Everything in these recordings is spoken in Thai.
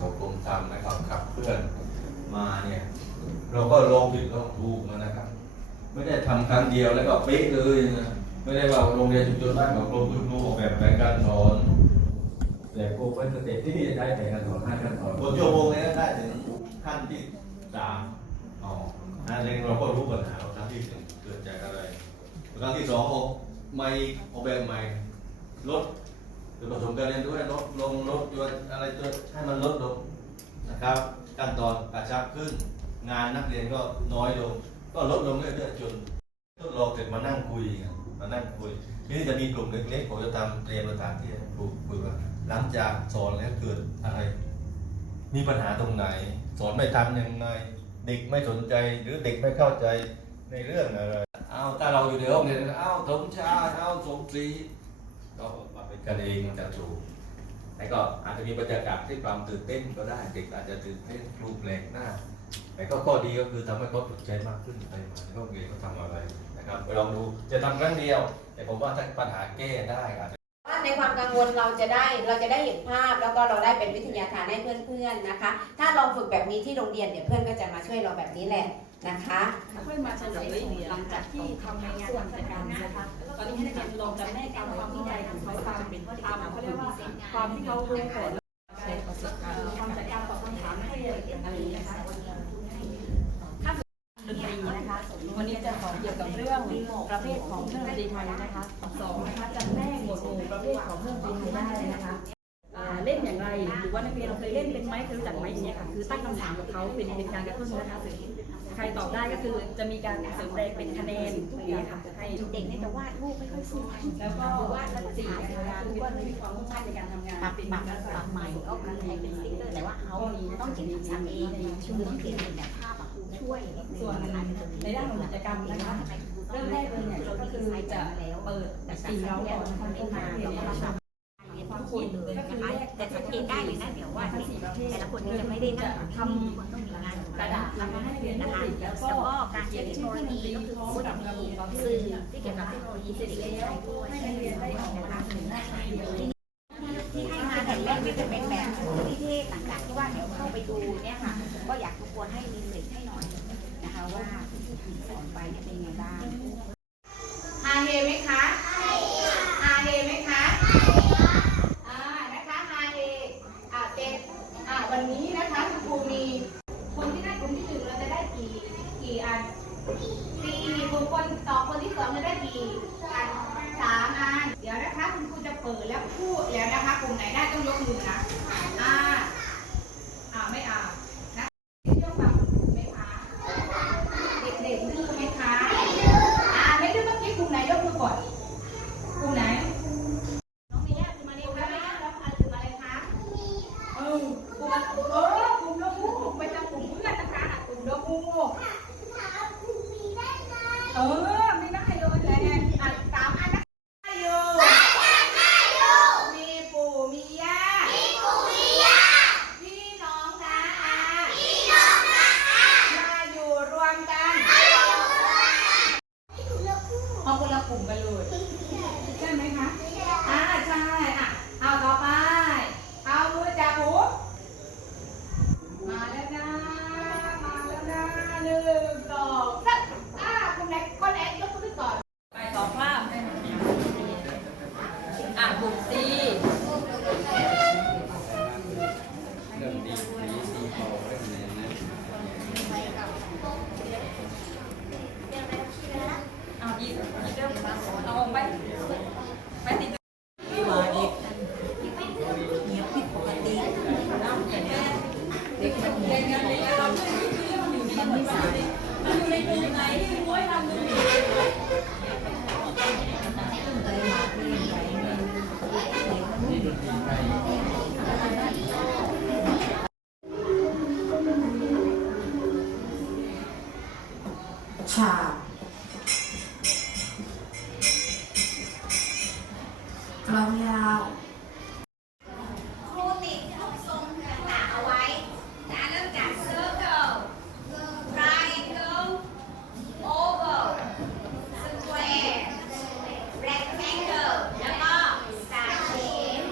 ของกรมธรรม์นะครับขับเคลื่อนมาเนี่ยเราก็ลองผิดลองถูกมานะครับ ไม่ได้ทำครั้งเดียวแล้วก็เป๊ะเลยนะไม่ได้ว่าโรงเรียนชุมชนบ้านของกรมคุณครูออกแบบแผนการสอนแต่ครูเป็นสเต็ปที่จะได้แผนการสอนห้าขั้นตอนบนชั่วโมงนี้ได้ถึงขั้นที่สามอ๋ออันนี้เราก็รู้ปัญหาว่าครั้งที่หนึ่งเกิดจากอะไรครั้งที่สองออกไม่ออกแบบใหม่ลด หรือผสมกันเรียนด้วยลดลงลดตัวอะไรตัวให้มันลดลงนะครับขั้นตอนกระชับขึ้น งานนักเรียนก็น้อยลง ก็ลดลงเรื่อยๆจนทดลองเสร็จมานั่งคุยกันมานั่งคุยนี้จะมีกลุ่มเล็กๆผมจะทำเตรียมสถานที่ให้ครูคุยว่าหลังจากสอนแล้วเกิดอะไร มีปัญหาตรงไหน สอนไม่ทันยังไงเด็กไม่สนใจหรือเด็กไม่เข้าใจในเรื่องอะไรเอาถ้าเราอยู่ในห้องเรียนเอาสมชาเอาสมศรี ก็มาเป็นกันเองมันจะถูกแต่ก็อาจจะมีบรรยากาศที่ความตื่นเต้นก็ได้เด็กอาจจะตื่นเต้นรูปแปลกหน้า แต่ก็ข้อดีก็คือทำให้เขาสนใจมากขึ้นไปมาในห้องเรียนเขาทำอะไรนะครับไปลองดูจะทำครั้งเดียว แต่ผมว่าถ้าปัญหาแก้ได้อาจจะ ความกังวลเราจะได้เราจะได้เห็นภาพ แล้วก็เราได้เป็นวิทยาทานให้เพื่อนๆนะคะ ถ้าลองฝึกแบบนี้ที่โรงเรียนเดี๋ยวเพื่อนก็จะมาช่วยเราแบบนี้แหละนะคะเพื่อนมาเฉลยหลังจากที่ทำในงานส่วนจัดการนะคะตอนนี้ให้นักเรียนลองจำแนกตามความเข้าใจของเขาตามตามเขาเรียกว่าความที่เขารู้ก่อนใช้ประสบการณ์ความจัดการตอบคำถามนักเรียนอะไรอย่างเงี้ยนะคะขั้นดนตรีนะคะวันนี้จะสอนเกี่ยวกับเรื่องประเภทของเครื่องดนตรีไทยนะคะสองนะคะ หรือว่านักเรียนเคยเล่นเป็นไหมเคยรู้จักไหมอย่างเงี้ยค่ะคือตั้งคำถามกับเขาเป็นเป็นการกระตุ้นนะคะใครตอบได้ก็คือจะมีการเสริมแรงเป็นคะแนนอย่างเงี้ยค่ะให้เด็กเนี่ยจะวาดรูปไม่ค่อยสวยแล้วก็วาดแล้วสี่นะคะคือว่ามีความมุ่งมั่นในการทำงานปรับปรับปรับใหม่ก็คือให้เป็นสติ๊กเกอร์แต่ว่าเขาต้องเขียนคำสั่งเองคือต้องเขียนเป็นแบบภาพอะครูช่วยส่วนในด้านของกิจกรรมนะคะเริ่มแรกเลยเนี่ยก็คือจะเปิดสีเราก่อนนะคะเข้ามา เรียนในชั้นความคิดเลยนะคะแต่สังเกตได้เลยนะเดี๋ยวว่าทั้งสี่ประเภทแต่ละคนก็จะไม่ได้นั่งทำคนต้องมีงานกระดาษนะคะให้เรียนนะนะคะคะแล้แล้ววก็ก็การเขียนเทคโนโลยีก็คือครูจะมีสื่อที่เกี่ยวกับเทคโนโลยีสื่อเองด้วยให้นักเรียนได้ออกมาถึงหน้าที่เลยที่ให้มาแผ่นแรกก็จะเป็นแบบนิเทศต่างๆที่ว่าเดี๋ยวเข้าไปดูเนี่ยค่ะก็อยากรบกวนให้รีเสิร์ชให้หน่อยนะคะว่าที่สอนไปเนี่ยเป็นไงบ้างฮาเฮไหมคะฮาเฮไหมคะอ่านะคะฮาเฮอ่าเป็นอ่าวันนี้นะคะคุณครูมีคนที่ได้กลุ่มที่หนึ่งเราจะได้กี่กี่อัน สี่กลุ่มคนต่อคนที่สองจะได้กี่อันสามอัน เดี๋ยวนะคะคุณครูจะเปิดแล้วพูดแล้วนะคะกลุ่มไหนได้ต้องยกมือนะอ่าอ่าไม่อ่านะยกแบบไหมคะเด็กๆดื้อไหมคะอ่าไม่ดื้อเมื่อกี้กลุ่มไหนยกมือก่อนกลุ่มไหนน้องเมียคือมาเรียนแล้วนะแล้วอะไรคืออะไรคะเออกลุ่มเออกลุ่มนกฮูกไม่ใช่กลุ่มเพื่อนนะคะอะกลุ่มนกฮูกเออไม่ได้เลยแหละอะสามอันนะได้อยู่มีปู่มีย่าพี่น้องนะอามาอยู่รวมกันเอาคนละกลุ่มกันเลย ใช่ไหมคะ อ่าใช่ อะ เอาต่อไป เอามือจับหูมาแล้วนะ มาแล้วนะหนึ่งสองสามอ่าคนไหนคนไหนยกมือขึ้นก่อน ไปต่อภาพอะ กลุ่ม C ฉาบกลองยาวครูติดรูปทรงต่างๆเอาไว้นะเริ่มจาก circle triangle oval square rectangle แล้วก็ star shape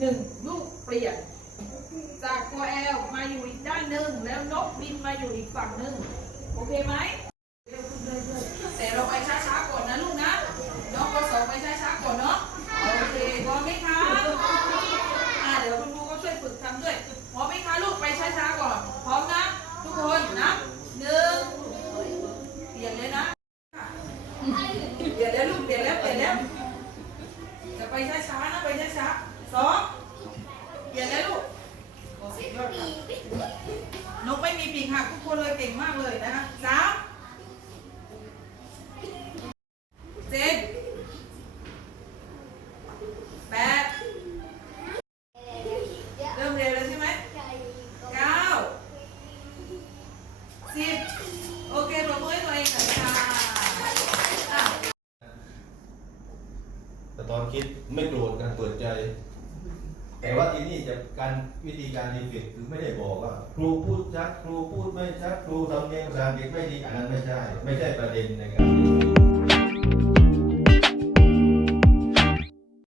หนึ่งลูกเปลี่ยน จากตัวแอลมาอยู่อีกด้านหนึ่งแล้วนกบินมาอยู่อีกฝั่งหนึ่งโอเคไหมเร็วขึ้นเรื่อยๆแต่เราไปช้าๆก่อนนะลูกนะน้องก็สองไปช้าๆก่อนเนาะโอเคพร้อมไหมคะอ่าเดี๋ยวคุณครูก็ช่วยฝึกทำด้วยพร้อมไหมคะลูกไปช้าๆก่อน พร้อมนะทุกคนนะหนึ่งเปลี่ยนเลยนะเปลี่ยนแล้วลูกเปลี่ยนแล้วเปลี่ยนแล้ว จะไปช้าๆนะไปช้าๆสองเปลี่ยนแล้วลูกโอ้สุดยอดค่ะนกไม่มีปีกทุกคนเลยเก่งมากเลยนะคะสามเจ็ดแปดเริ่มเร็วแล้วใช่ไหมเก้าสิบโอเคปรบมือให้ตัวเองหน่อยค่ะแต่ตอนคิดไม่โกรธกันเปิดใจ ที่นี่จะการวิธีการดีเฟกตคือไม่ได้บอกว่า ครูพูดชัด ครูพูดไม่ชัด ครูทำเนียงภาษาอังกฤษไม่ดีอันนั้นไม่ใช่ ไม่ใช่ประเด็นในการ